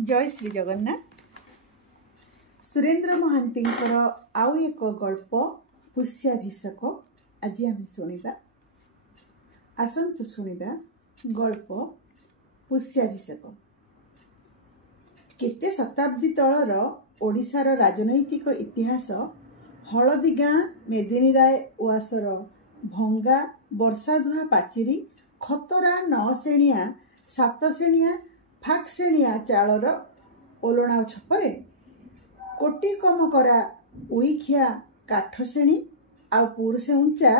जय श्री जगन्नाथ। सुरेंद्र महांती आउ एक गल्प पुष्याभिषेक आज आम शुणा। आसतु शुणा गल्प पुष्याभिषेक। केते शताब्दी तलर ओडिशार राजनैतिक इतिहास हलदी गाँ मेदिनी राय उआसर भंगा वर्षाधुआ पाचिरी खतरा 9 श्रेणिया 7 श्रेणिया फाक श्रेणिया चालर ओलणा छपरे कोटी कम करा उईखिया काठ श्रेणी आ पुरुषे उंचा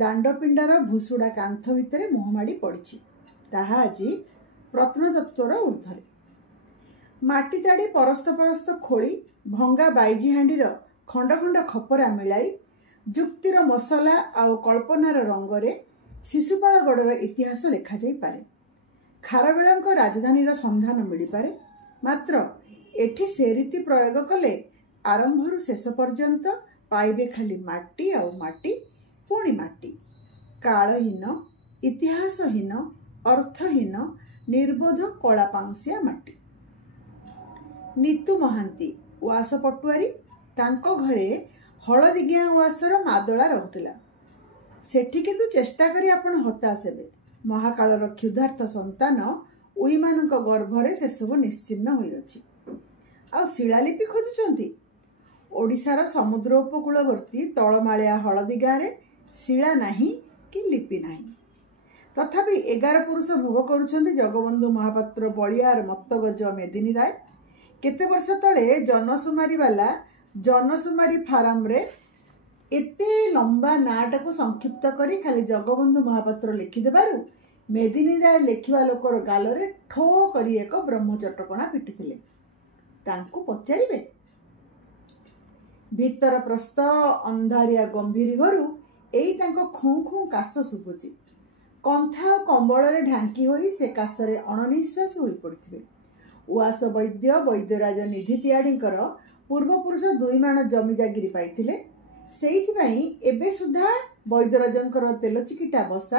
दांडपिंडार भुसुड़ा कांथ भितर मुहमाड़ी पड़ी ताहा आज प्रत्नतत्वर ऊर्धरे माटी ताड़ी परस्त परस्त खोली भंगा बाईजी हांडीर खंड खंड खपरा मिलाई जुक्तिर मसला आउ कल्पनार रंगरे शिशुपालगढ़र इतिहास लेखा जाई पारे। खारवेलंक राजधानीर संधान मिल पारे। मात्र एठी से रीति प्रयोग कले आरंभरू शेष पर्यंत पाइबे खाली माटी आउ माटी पुणी माटी। कालहीन इतिहासहीन अर्थहीन निर्बोध कला पाउसिया माटी। नीतू महांती उआस पटुआरी तांको घरे हलदीगिया उआसर मादला रहुतिला। सेठी किंतु चेष्टा करी आपण हताश हेबे। महाकालर क्षुधार्थ संतान उईमानक गर्भरे से सब निश्चिन्न होई अछि। आ शिलालिपि खोजुचंती। ओडिशार समुद्र उपकूलवर्ती तलमालिया हलदी गाँव शिला नाही कि लिपि नाही। तथापि 11 पुरुष भोग करुछंती जगबंधु महापात्र बलियार मत्तगज मेदिनी राय। केते वर्ष तले जनसुमारी वाला जनसुमारी फार्म रे एते लंबा नाटा को संक्षिप्त करी खाली जगबंधु महापात्र लिखिदेबारु मेदिनी राय लेखिवा लोकर गालरे ठो करी एक ब्रह्मचटकणा पिटिथिले। तांकु पचारिबे भीतर प्रस्थ अंधारिया गंभीर घरु एई तांको खूं खूं काश सुबुची। कंथा कंबल रे ढांकी होई से काशरे अणनिश्वास होई पड़िथिबे। उआस वैद्य वैद्यराज निधि तियाड़ींकर पूर्वपुरुष 2 माण जमी जागिरी पाइथिले। सेइथिपाई एबे सुधा वैद्यराजंकर तेलचिकिटा बसा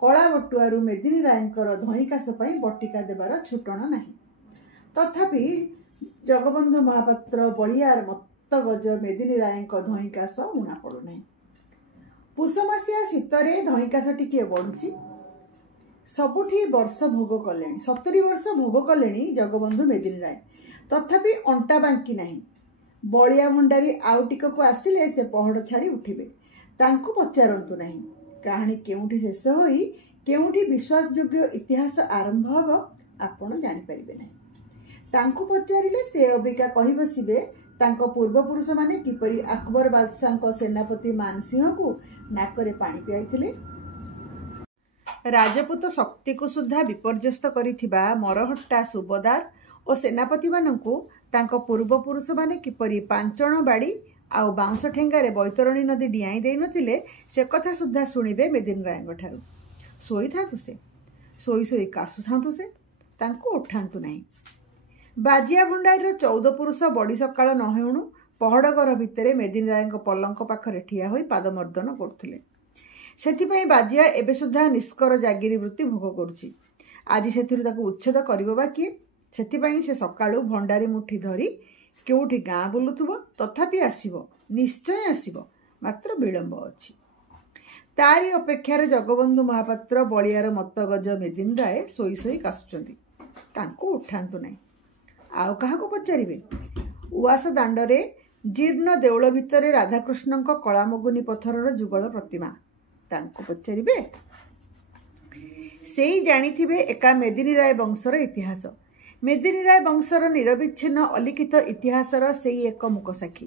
कला बटुआरू मेदिनी रायंकर धईकाश पाई बटिका देवार छुटण नाही। तथापि जगबंधु महापात्र बलियार मत्तगज मेदिनी रायंक धईकाश उणा पड़ू नाही। पुषमासिया शीतरे धईकाश टिके बढ़ुची। सबुठी वर्ष भोग कलेनी 70 वर्ष भोग कलेनी जगबंधु मेदिनी राय। तथापि अंटा बांकी नाही। बलिया भंडारी आउ टिकको आसिले से पहड़ छाड़ी उठिबे। तांकु पचारंतु नाही। कहानी केउठी शेष होई केउठी विश्वासयोग्य इतिहास आरंभ हब आपण जानि परिबे नाही। तांकु पचारिले से अबिका कहि बसिबे तांको पूर्वपुरुष माने किपरि अकबर बादशाह सेनापति मानसिंह को नाकरे पानी पियाइथिले। राजपूत शक्ति को सुधा विपर्यस्त करिथिबा मरहट्टा सुबदार और सेनापति मानंकु तांको पूर्वपुरुष माने किपरि पांचण बाड़ी आउ बाउंस ठेंगारे बैतरणी नदी डियाई देई नथिले से कथा सुधा शुणिबे मेदिनी रायंग ठारू। सोई थांतु से सोई सोई कासु थांतु से तांको उठांतु नाही। बाजिया भंडारीर 14 पुरुष बड़ी सकाळ न हेउणु पहड़घर भितरे मेदिनी रायंग पलंक पाखरे ठिया होई पादमर्दन करथिले। सेथिपई बाजिया एबे सुधा निष्कर जागिरी वृत्ति भोग करुछि। आज सेथिरु ताकु उच्छेद करिबो बा किए? सेथिपई से सकाळु भंडारी मुठी धरी केउठी गाँ बुलुथुबो। तथापि आसीबो निश्चय आसीबो मात्र विलंब अछि। तारी अपेक्षार जगबंधु महापात्र बलियार मत्तगज मेदिनी राय सोई सोई कासुचंती। तांको उठांतु नाही। आउ काहाको पचारिबे? उआस दांडरे जीर्ण देउळ भितरे राधाकृष्णଙ୍କ कलामगुनी पत्थरर जुगल प्रतिमा। तांको पचारिबे? सेई जानिथिबे एका मेदिनी राय वंशर इतिहास। मेदिनी राय वंशर निरविच्छिन्न अलिखित इतिहासर सेई एक मुकसाक्षी।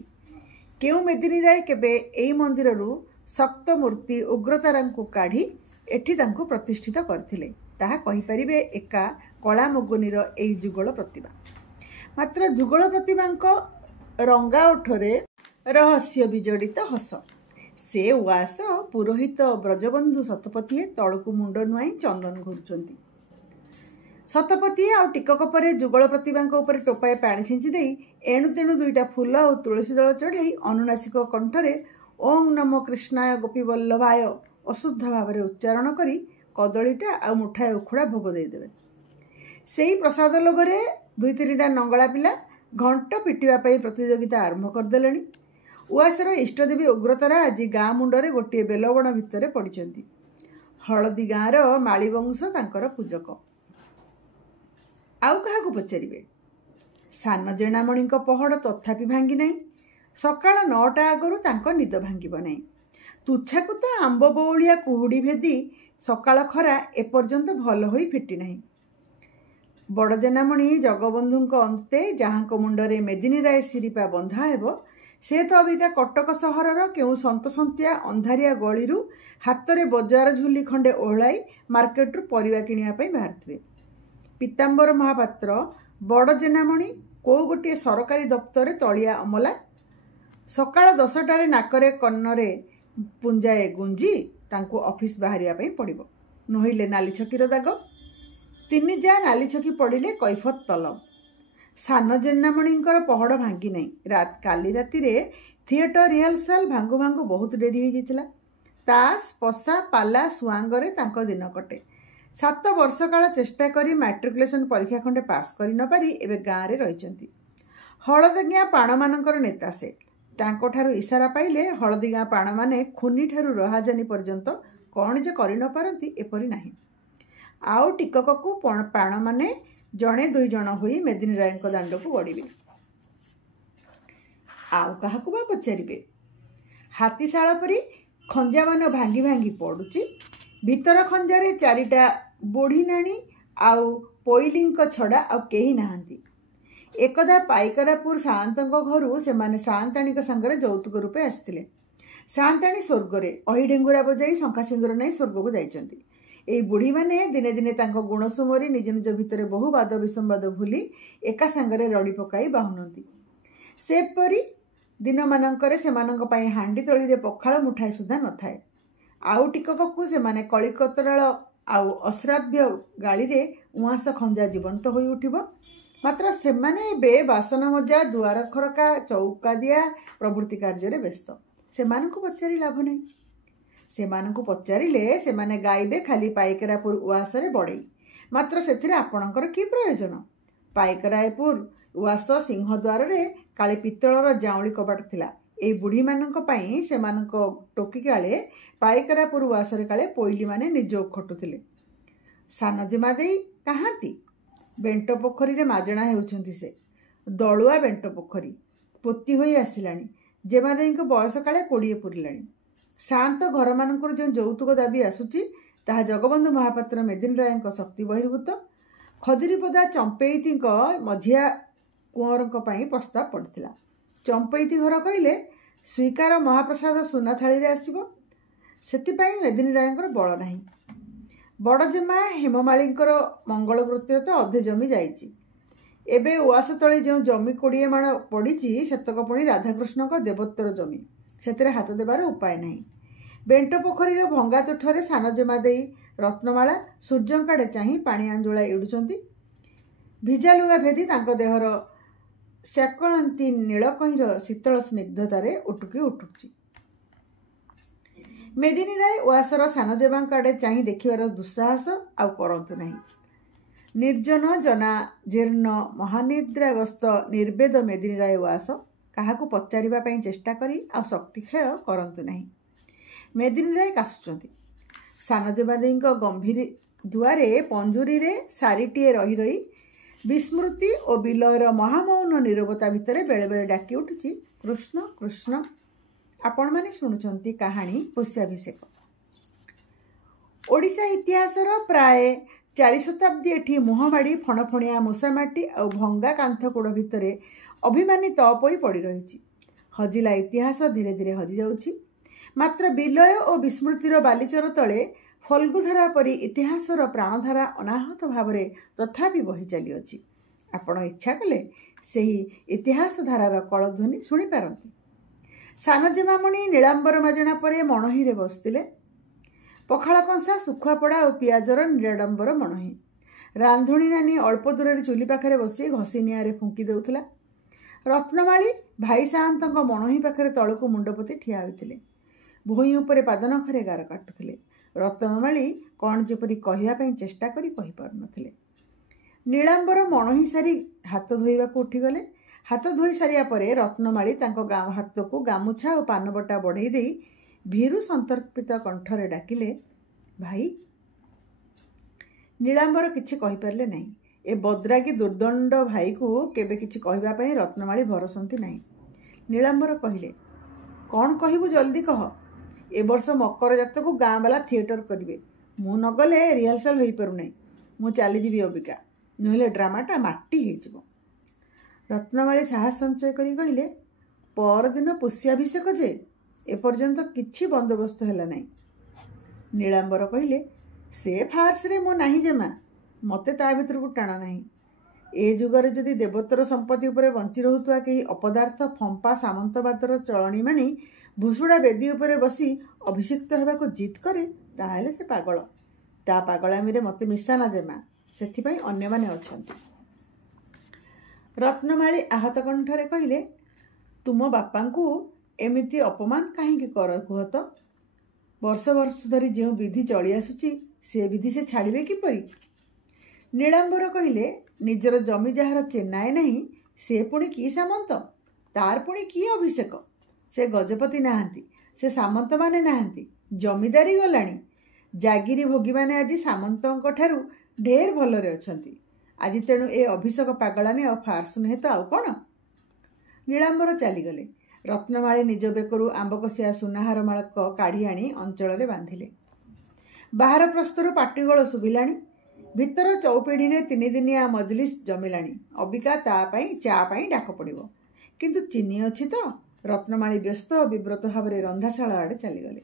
केउ मेदिनी राय केबे एई मंदिररू शक्त मूर्ति उग्रतारांकु काढ़ी एठी तांकु प्रतिष्ठित करथिले ताहा कहि परिबे एका कलामगुनीर एई जुगल प्रतिमा। मात्र जुगल प्रतिमांक रंगा ओठरे रहस्य विजड़ित हस। से उआस पुरोहित ब्रजबंधु शतपथी तलकु मुंड नुआई चंदन घुरुचंती। शतपथी आउ टिकक परे जुगल प्रतिमांक ऊपर टोपाए पानी छिंची देई एणु तेणु 2टा फूल और तुलसी दल चढ़ाई अनुनासिक कंठरे ओं नमो कृष्णाय गोपी वल्लभाय अशुद्ध भाव उच्चारण करी कदलीटा आ मुठाए उखुड़ा भोग देदेवे। सेई प्रसाद लोभरे ଦୁଇତିନିଟା ନଙ୍ଗଳା ପିଲା ଘଣ୍ଟ ପିଟିବା ପାଇଁ ପ୍ରତିଯୋଗିତା ଆରମ୍ଭ କରିଦେଲେଣି। ଉଆସର ଇଷ୍ଟଦେବୀ ଉଗ୍ରତାରା ଆଜି ଗାଁ ମୁଣ୍ଡରେ ଗୋଟିଏ ବେଲବଣ ଭିତରେ ପଡ଼ିଛନ୍ତି। ହଳଦୀ ଗାଁର ମାଳି ବଂଶ ତାଙ୍କର ପୂଜକ। ଆଉ କାହାକୁ ପଚାରିବେ? ସାନ ଜେନାମଣିଙ୍କ ପହଡ଼ ତଥାପି ଭାଙ୍ଗି ନାହିଁ। ସକାଳ 9ଟା ଆଗରୁ ତାଙ୍କ ନିଦ ଭାଙ୍ଗିବ ନାହିଁ। ତୁଚ୍ଛାକୁ ତ ଆମ୍ବ ବଉଳିଆ କୁହୁଡ଼ି ଭେଦି ସକାଳ ଖରା ଏପର୍ଯ୍ୟନ୍ତ ଭଲ ହୋଇ ଫିଟି ନାହିଁ। ବଡ଼ ଜେନାମଣି ଜଗବନ୍ଧୁଙ୍କ ଅନ୍ତେ ଯାହାଙ୍କ ମୁଣ୍ଡରେ ମେଦିନୀ ରାୟ ଶିରିପା ବନ୍ଧା ହେବ, ସେ ତ ଅବିକା କଟକ ସହରର କେଉଁ ସନ୍ତସନ୍ତିଆ ଅନ୍ଧାରିଆ ଗଳିରୁ ହାତରେ ବଜାର ଝୁଲି ଖଣ୍ଡେ ଓହଳାଇ ମାର୍କେଟରୁ ପରିବା କିଣିବା ପାଇଁ ବାହାରିଥିବେ। ପୀତାମ୍ବର ମହାପାତ୍ର ବଡ଼ ଜେନାମଣି କେଉଁ ଗୋଟିଏ ସରକାରୀ ଦପ୍ତରରେ ତଳିଆ ଅମଲା। ସକାଳ 10ଟାରେ ନାକରେ କର୍ଣ୍ଣରେ ପୁଞ୍ଜାଏ ଗୁଞ୍ଜି ତାଙ୍କୁ ଅଫିସ ବାହାରିବା ପାଇଁ ପଡ଼ିବ। ନୋହିଲେ ନାଲି ଛକିର ଦାଗ। 3 ଯା ନାଲି ଛକି ପଡ଼ିଲେ କୈଫତ ତଲବ। ସାନ ଜେନାମଣିଙ୍କର ପହଡ଼ ଭାଙ୍ଗି ନାହିଁ। କାଲି ରାତିରେ ଥିଏଟର ରିହର୍ସାଲ ଭାଙ୍ଗୁ ଭାଙ୍ଗୁ ବହୁତ ଡେରି ହୋଇଯାଇଥିଲା। ତାସ, ପଶା, ପାଲା, ସୁଆଙ୍ଗରେ ତାଙ୍କ ଦିନ କଟେ। 7 ବର୍ଷ କାଳ ଚେଷ୍ଟା କରି ମାଟ୍ରିକୁଲେସନ ପରୀକ୍ଷା ଖଣ୍ଡେ ପାସ୍ କରି ନ ପାରି ଏବେ ଗାଁରେ ରହିଛନ୍ତି। ହଳଦିଗାଁ ପାଣମାନଙ୍କର ନେତା ସେ। ତାଙ୍କଠାରୁ ଇସାରା ପାଇଲେ ହଳଦିଗାଁ ପାଣମାନେ ଖୁନିଠାରୁ ରହାଜାନୀ ପର୍ଯ୍ୟନ୍ତ କ'ଣ ଯେ କରି ନ ପାରନ୍ତି ଏପରି ନାହିଁ। ଆଉ ଟିକକକୁ ପାଣମାନେ ଜଣେ 2 ଜଣ ହୋଇ ମେଦିନୀ ରାୟଙ୍କ ଦାଣ୍ଡକୁ ଗଡ଼ିବେ। ଆଉ କାହାକୁ ବା ପଚାରିବେ? ହାତୀଶାଳ ପରି ଖଞ୍ଜାମାନ ଭାଙ୍ଗି ଭାଙ୍ଗି ପଡ଼ୁଛି। ଭିତର ଖଞ୍ଜାରେ 4ଟା ବୁଢ଼ୀନାଣୀ ଆଉ ପୋଇଲିଙ୍କ ଛଡ଼ା ଆଉ କେହି ନାହାନ୍ତି। ଏକଦା ପାଇକରାପୁର ସାଆନ୍ତଙ୍କ ଘରୁ ସେମାନେ ସାଆନ୍ତାଣୀଙ୍କ ସାଙ୍ଗରେ ଯୌତୁକ ରୂପେ ଆସିଥିଲେ। ସାଆନ୍ତାଣୀ ସ୍ୱର୍ଗରେ ଅହିଢେଙ୍ଗୁରା ବଜାଇ ଶଙ୍ଖା ସିନ୍ଦୁର ନେଇ ସ୍ୱର୍ଗକୁ ଯାଇଛନ୍ତି। ଏହି ବୁଢ଼ୀମାନେ ଦିନେ ଦିନେ ତାଙ୍କ ଗୁଣ ସୁମରି ନିଜ ନିଜ ଭିତରେ ବହୁ ବାଦ ବିସମ୍ବାଦ ଭୁଲି ଏକା ସାଙ୍ଗରେ ରଡ଼ି ପକାଇ ବାହୁନନ୍ତି। ସେପରି ଦିନମାନଙ୍କରେ ସେମାନଙ୍କ ପାଇଁ ହାଣ୍ଡି ତଳିରେ ପଖାଳ ମୁଠାଏ ସୁଦ୍ଧା ନଥାଏ। ଆଉ ଟିକକକୁ ସେମାନେ କଳିକତରାଳ ଆଉ ଅଶ୍ରାବ୍ୟ ଗାଳିରେ ଉଆଁସ ଖଞ୍ଜା ଜୀବନ୍ତ ହୋଇ ଉଠିବ। ମାତ୍ର ସେମାନେ ଏବେ ବାସନ ମଜା, ଦୁଆର ଖରକା, ଚୌକା ଦିଆ ପ୍ରଭୃତି କାର୍ଯ୍ୟରେ ବ୍ୟସ୍ତ। ସେମାନଙ୍କୁ ପଚାରି ଲାଭ ନାହିଁ। ସେମାନଙ୍କୁ ପଚାରିଲେ ସେମାନେ ଗାଇବେ ଖାଲି ପାଇକରାପୁର ଉଆସରେ ବଢ଼େଇ। ମାତ୍ର ସେଥିରେ ଆପଣଙ୍କର କି ପ୍ରୟୋଜନ? ପାଇକରାପୁର ଉଆସ ସିଂହଦ୍ୱାରରେ କାଳେ ପିତ୍ତଳର ଜାଉଁଳି କବାଟ ଥିଲା। ଏଇ ବୁଢ଼ୀମାନଙ୍କ ପାଇଁ ସେମାନଙ୍କ ଟୋକି କାଳେ ପାଇକରାପୁର ଉଆସରେ କାଳେ ପୋଇଲିମାନେ ନିଜ ଖଟୁଥିଲେ। ସାନ ଜେମା ଦେଇ କାହାନ୍ତି? ବେଣ୍ଟ ପୋଖରୀରେ ମାଜଣା ହେଉଛନ୍ତି ସେ। ଦଳୁଆ ବେଣ୍ଟ ପୋଖରୀ ପୋତି ହୋଇ ଆସିଲାଣି। ଜେମା ଦେଈଙ୍କ ବୟସ କାଳେ 20 ପୁରିଲାଣି। ସାଆନ୍ତ ଘରମାନଙ୍କରୁ ଯେଉଁ ଯୌତୁକ ଦାବି ଆସୁଛି ତାହା ଜଗବନ୍ଧୁ ମହାପାତ୍ର ମେଦିନୀ ରାୟଙ୍କ ଶକ୍ତି ବହିର୍ଭୂତ। ଖଜୁରୀପଦା ଚମ୍ପେଇତିଙ୍କ ମଝିଆ କୁଅଁରଙ୍କ ପାଇଁ ପ୍ରସ୍ତାବ ପଡ଼ିଥିଲା। ଚମ୍ପେଇତି ଘର କହିଲେ ସ୍ୱୀକାର ମହାପ୍ରସାଦ ସୁନା ଥାଳିରେ ଆସିବ। ସେଥିପାଇଁ ମେଦିନୀ ରାୟଙ୍କର ବଳ ନାହିଁ। ବଡ଼ ଜେମା ହେମମାଳିଙ୍କର ମଙ୍ଗଳକୃତ୍ୟରେ ତ ଅଧେ ଜମି ଯାଇଛି। ଏବେ ଉଆସ ତଳେ ଯେଉଁ ଜମି 20 ମାଣ ପଡ଼ିଛି ସେତକ ପୁଣି ରାଧାକୃଷ୍ଣଙ୍କ ଦେବୋତ୍ତର ଜମି। ସେଥିରେ ହାତ ଦେବାର ଉପାୟ ନାହିଁ। ବେଣ୍ଟ ପୋଖରୀର ଭଙ୍ଗା ତୁଠରେ ସାନ ଜେମା ଦେଇ ରତ୍ନମାଳା ସୂର୍ଯ୍ୟଙ୍କ ଆଡ଼େ ଚାହିଁ ପାଣି ଆଞ୍ଜୁଳା ଏଡ଼ୁଛନ୍ତି। ଭିଜା ଲୁଗା ଭେଦି ତାଙ୍କ ଦେହର ଶ୍ୟାକଳାନ୍ତି ନୀଳକଇଁର ଶୀତଳ ସ୍ନିଗ୍ଧତାରେ ଉଟୁକି ଉଠୁଛି। ମେଦିନୀ ରାୟ ଉଆସର ସାନ ଜେମାଙ୍କ ଆଡ଼େ ଚାହିଁ ଦେଖିବାର ଦୁଃସାହସ ଆଉ କରନ୍ତୁ ନାହିଁ। ନିର୍ଜନ ଜନାଜୀର୍ଣ୍ଣ ମହାନିଦ୍ରାଗ୍ରସ୍ତ ନିର୍ବେଦ ମେଦିନୀ ରାୟ ଉଆସ କାହାକୁ ପଚାରିବା ପାଇଁ ଚେଷ୍ଟା କରି ଆଉ ଶକ୍ତିକ୍ଷୟ କରନ୍ତୁ ନାହିଁ। ମେଦିନୀ ରାୟ କାଶୁଛନ୍ତି। ସାନ ଜେମା ଦେଈଙ୍କ ଗମ୍ଭୀର ଦୁଆରେ ପଞ୍ଜୁରୀରେ ସାରିଟିଏ ରହି ରହି ବିସ୍ମୃତି ଓ ବିଲୟର ମହାମୌନ ନୀରବତା ଭିତରେ ବେଳେବେଳେ ଡାକି ଉଠୁଛି, କୃଷ୍ଣ କୃଷ୍ଣ। ଆପଣମାନେ ଶୁଣୁଛନ୍ତି କାହାଣୀ ପୋଷ୍ୟାଭିଷେକ। ଓଡ଼ିଶା ଇତିହାସର ପ୍ରାୟ 4 ଶତାବ୍ଦୀ ଏଠି ମୁହଁମାଡ଼ି ଫଣଫଣିଆ ମୂଷାମାଟି ଆଉ ଭଙ୍ଗା କାନ୍ଥକୋଡ଼ ଭିତରେ ଅଭିମାନୀ ତପ ହୋଇ ପଡ଼ି ରହିଛି। ହଜିଲା ଇତିହାସ ଧୀରେ ଧୀରେ ହଜିଯାଉଛି। ମାତ୍ର ବିଲୟ ଓ ବିସ୍ମୃତିର ବାଲିଚର ତଳେ ଫଲ୍ଗୁଧାରା ପରି ଇତିହାସର ପ୍ରାଣଧାରା ଅନାହତ ଭାବରେ ତଥାପି ବହି ଚାଲିଅଛି। ଆପଣ ଇଚ୍ଛା କଲେ ସେହି ଇତିହାସ ଧାରାର କଳଧ୍ୱନି ଶୁଣିପାରନ୍ତି। ସାନ ଜେମାମଣି ନୀଳାମ୍ବର ମାଜଣା ପରେ ମଣୋହିରେ ବସିଥିଲେ। ପଖାଳ କଂସା, ଶୁଖୁଆପୋଡ଼ା ଓ ପିଆଜର ନିରାଡ଼ମ୍ବର ମଣୋହି। ରାନ୍ଧୁଣୀ ନାନୀ ଅଳ୍ପ ଦୂରରେ ଚୁଲି ପାଖରେ ବସି ଘଷି ନିଆଁରେ ଫୁଙ୍କି ଦେଉଥିଲା। ରତ୍ନମାଳୀ ଭାଇ ସାଆନ୍ତଙ୍କ ମଣୋହି ପାଖରେ ତଳକୁ ମୁଣ୍ଡ ପୋତି ଠିଆ ହୋଇଥିଲେ। ଭୂଇଁ ଉପରେ ପାଦନଖରେ ଗାର କାଟୁଥିଲେ। ରତ୍ନମାଳୀ କ'ଣ ଯେପରି କହିବା ପାଇଁ ଚେଷ୍ଟା କରି କହିପାରୁନଥିଲେ। ନୀଳାମ୍ବର ମଣୋହି ସାରି ହାତ ଧୋଇବାକୁ ଉଠିଗଲେ। ହାତ ଧୋଇ ସାରିବା ପରେ ରତ୍ନମାଳୀ ତାଙ୍କ ହାତକୁ ଗାମୁଛା ଓ ପାନବଟା ବଢ଼େଇ ଦେଇ ଭୀରୁ ସନ୍ତର୍ପିତ କଣ୍ଠରେ ଡାକିଲେ, ଭାଇ। ନୀଳାମ୍ବର କିଛି କହିପାରିଲେ ନାହିଁ। ଏ ବଦ୍ରାଗୀ ଦୁର୍ଦ୍ଦଣ୍ଡ ଭାଇକୁ କେବେ କିଛି କହିବା ପାଇଁ ରତ୍ନମାଳୀ ଭରସନ୍ତି ନାହିଁ। ନୀଳାମ୍ବର କହିଲେ, କ'ଣ କହିବୁ ଜଲ୍ଦି କହ। ଏ ବର୍ଷ ମକର ଯାତ୍ରାକୁ ଗାଁ ବାଲା ଥିଏଟର କରିବେ। ମୁଁ ନ ଗଲେ ରିହର୍ସାଲ ହୋଇପାରୁନାହିଁ। ମୁଁ ଚାଲିଯିବି ଅବିକା, ନହେଲେ ଡ୍ରାମାଟା ମାଟି ହେଇଯିବ। ରତ୍ନମାଳୀ ସାହସ ସଞ୍ଚୟ କରି କହିଲେ, ପରଦିନ ପୁଷ୍ୟାଭିଷେକ ଯେ, ଏପର୍ଯ୍ୟନ୍ତ କିଛି ବନ୍ଦୋବସ୍ତ ହେଲା ନାହିଁ। ନୀଳାମ୍ବର କହିଲେ, ସେ ଫାର୍ସରେ ମୁଁ ନାହିଁ ଯେ ମା, ମୋତେ ତା ଭିତରକୁ ଟାଣ ନାହିଁ। ଏ ଯୁଗରେ ଯଦି ଦେବୋତ୍ତର ସମ୍ପତ୍ତି ଉପରେ ବଞ୍ଚି ରହୁଥିବା କେହି ଅପଦାର୍ଥ ଫମ୍ପା ସାମନ୍ତବାଦର ଚଳଣି ମାଣି ଭୁଷୁଡ଼ା ବେଦୀ ଉପରେ ବସି ଅଭିଷିକ୍ତ ହେବାକୁ ଜିଦ୍ କରେ, ତାହେଲେ ସେ ପାଗଳ। ତା ପାଗଳାମିରେ ମୋତେ ମିଶାନା ଯେ ମା, ସେଥିପାଇଁ ଅନ୍ୟମାନେ ଅଛନ୍ତି। ରତ୍ନମାଳୀ ଆହତ କଣ୍ଠରେ କହିଲେ, ତୁମ ବାପାଙ୍କୁ ଏମିତି ଅପମାନ କାହିଁକି କର କୁହ ତ? ବର୍ଷ ବର୍ଷ ଧରି ଯେଉଁ ବିଧି ଚଳି ଆସୁଛି ସେ ବିଧି ସେ ଛାଡ଼ିବେ କିପରି? ନୀଳାମ୍ବର କହିଲେ, ନିଜର ଜମି ଯାହାର ଚେନାଏ ନାହିଁ ସେ ପୁଣି କି ସାମନ୍ତ? ତାର ପୁଣି କିଏ ଅଭିଷେକ? ସେ ଗଜପତି ନାହାନ୍ତି, ସେ ସାମନ୍ତମାନେ ନାହାନ୍ତି, ଜମିଦାରୀ ଗଲାଣି। ଜାଗିରି ଭୋଗୀମାନେ ଆଜି ସାମନ୍ତଙ୍କ ଠାରୁ ଢେର ଭଲରେ ଅଛନ୍ତି। ଆଜି ତେଣୁ ଏ ଅଭିଷେକ ପାଗଳାମି ଆଉ ଫାର୍ସ ନୁହେଁ ତ ଆଉ କ'ଣ? ନୀଳାମ୍ବର ଚାଲିଗଲେ। ରତ୍ନମାଳୀ ନିଜ ବେକରୁ ଆମ୍ବକଷିଆ ସୁନାହାର ମାଳକ କାଢ଼ି ଆଣି ଅଞ୍ଚଳରେ ବାନ୍ଧିଲେ। ବାହାର ପ୍ରସ୍ତରୁ ପାଟିଗୋଳ ଶୁଭିଲାଣି। ଭିତର ଚୌପେଢ଼ିରେ ତିନିଦିନିଆ ମଜଲିସ୍ ଜମିଲାଣି। ଅବିକା ଚା ପାଇଁ ଡାକ ପଡ଼ିବ। କିନ୍ତୁ ଚିନି ଅଛି ତ? ରତ୍ନମାଳୀ ବ୍ୟସ୍ତ ଓ ବିବ୍ରତ ଭାବରେ ରନ୍ଧାଶାଳ ଆଡ଼େ ଚାଲିଗଲେ।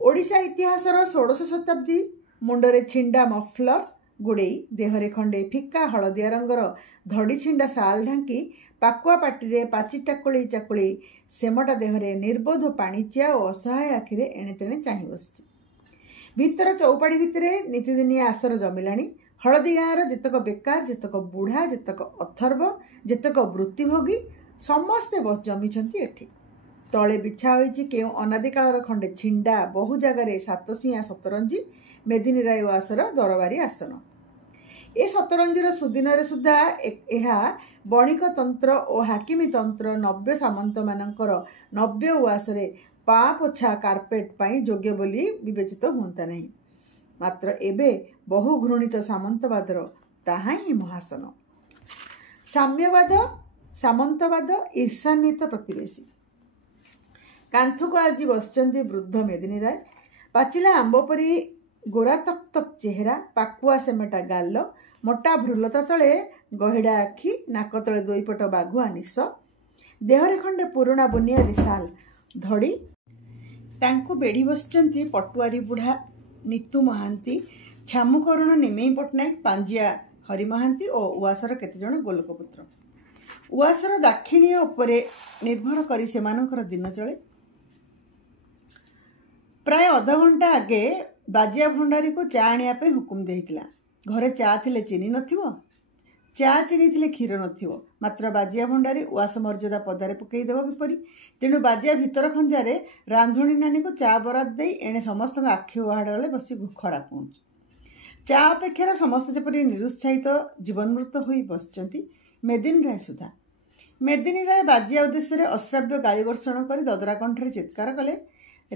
ଓଡ଼ିଶା ଇତିହାସର 16ଶ ଶତାବ୍ଦୀ। ମୁଣ୍ଡରେ ଛିଣ୍ଡା ମଫଲର ଗୁଡ଼େଇ, ଦେହରେ ଖଣ୍ଡେ ଫିକା ହଳଦିଆ ରଙ୍ଗର ଧଡ଼ିଛିଣ୍ଡା ଶାଲ ଢାଙ୍କି, ପାକୁଆ ପାଟିରେ ପାଚି ଟାକୁଳି ଚାକୁଳି ସେମଟା ଦେହରେ ନିର୍ବୋଧ ପାଣିଚିଆ ଓ ଅସହାୟ ଆଖିରେ ଏଣେ ତେଣେ ଚାହିଁ ବସିଛି। ଭିତର ଚୌପାଢ଼ି ଭିତରେ ନିତିଦିନିଆ ଆସର ଜମିଲାଣି। ହଳଦୀ ଗାଁର ଯେତକ ବେକାର, ଯେତକ ବୁଢ଼ା, ଯେତକ ଅଥର୍ବ, ଯେତକ ବୃତ୍ତିଭୋଗୀ ସମସ୍ତେ ଜମିଛନ୍ତି ଏଠି। ତଳେ ବିଛା ହୋଇଛି କେଉଁ ଅନାଦିକାଳର ଖଣ୍ଡେ ଛିଣ୍ଡା, ବହୁ ଜାଗାରେ ସାତସିଆ ସତରଞ୍ଜି, ମେଦିନୀ ରାୟ ଉଆସର ଦରବାରୀ ଆସନ। ଏ ସତରଞ୍ଜିର ସୁଦିନରେ ସୁଦ୍ଧା ଏହା ବଣିକ ତନ୍ତ୍ର ଓ ହାକିମୀ ତନ୍ତ୍ର ନବ୍ୟ ସାମନ୍ତମାନଙ୍କର ନବ୍ୟ ଉଆସରେ ପା ପୋଛା କାର୍ପେଟ ପାଇଁ ଯୋଗ୍ୟ ବୋଲି ବିବେଚିତ ହୁଅନ୍ତା ନାହିଁ। ମାତ୍ର ଏବେ ବହୁ ଘୃଣିତ ସାମନ୍ତବାଦର ତାହା ହିଁ ମହାସନ। ସାମ୍ୟବାଦ, ସାମନ୍ତବାଦ ଈର୍ଷାନ୍ୱିତ ପ୍ରତିବେଶୀ। କାନ୍ଥକୁ ଆଜି ବସିଛନ୍ତି ବୃଦ୍ଧ ମେଦିନୀ ରାୟ। ପାଚିଲା ଆମ୍ବ ପରି ଗୋରା ତକ୍ ତକ୍ ଚେହେରା, ପାକୁଆ ସେମଟା ଗାଲ, ମୋଟା ଭ୍ରୁଲତା ତଳେ ଗହିଡ଼ା ଆଖି, ନାକ ତଳେ ଦୁଇପଟ ବାଘୁଆ ନିଶ, ଦେହରେ ଖଣ୍ଡେ ପୁରୁଣା ବୁନିଆଦି ଶାଲ ଧଡ଼ି। ତାଙ୍କୁ ବେଢ଼ି ବସିଛନ୍ତି ପଟୁଆରୀ ବୁଢ଼ା ନିତୁ ମହାନ୍ତି, ଛାମୁକରୁଣ ନିମେଇ ପଟ୍ଟନାୟକ, ପାଞ୍ଜିଆ ହରି ମହାନ୍ତି ଓ ଉଆସର କେତେଜଣ ଗୋଲକ ପୁତ୍ର। ଉଆସର ଦାକ୍ଷିଣୀୟ ଉପରେ ନିର୍ଭର କରି ସେମାନଙ୍କର ଦିନ ଚଳେ। ପ୍ରାୟ ଅଧଘଣ୍ଟା ଆଗେ ବାଜିଆ ଭଣ୍ଡାରୀକୁ ଚା ଆଣିବା ପାଇଁ ହୁକୁମ ଦେଇଥିଲା। ଘରେ ଚା ଥିଲେ ଚିନି ନଥିବ, ଚା ଚିନି ଥିଲେ କ୍ଷୀର ନଥିବ। ମାତ୍ର ବାଜିଆ ଭଣ୍ଡାରୀ ଉଆସ ମର୍ଯ୍ୟାଦା ପଦାରେ ପକାଇ ଦେବ କିପରି? ତେଣୁ ବାଜିଆ ଭିତର ଖଞ୍ଜାରେ ରାନ୍ଧୁଣୀ ନାନୀକୁ ଚା ବରାଦ ଦେଇ ଏଣେ ସମସ୍ତଙ୍କ ଆଖି ଉହାଡ଼ରେ ବସି ଖରା ପହଞ୍ଚୁ। ଚା ଅପେକ୍ଷାରେ ସମସ୍ତେ ଯେପରି ନିରୁତ୍ସାହିତ ଜୀବନମୃତ ହୋଇ ବସିଛନ୍ତି। ମେଦିନୀ ରାୟ ସୁଦ୍ଧା। ମେଦିନୀ ରାୟ ବାଜିଆ ଉଦ୍ଦେଶ୍ୟରେ ଅଶ୍ରାବ୍ୟ ଗାଳି ବର୍ଷଣ କରି ଦଦରା କଣ୍ଠରେ ଚିତ୍କାର କଲେ,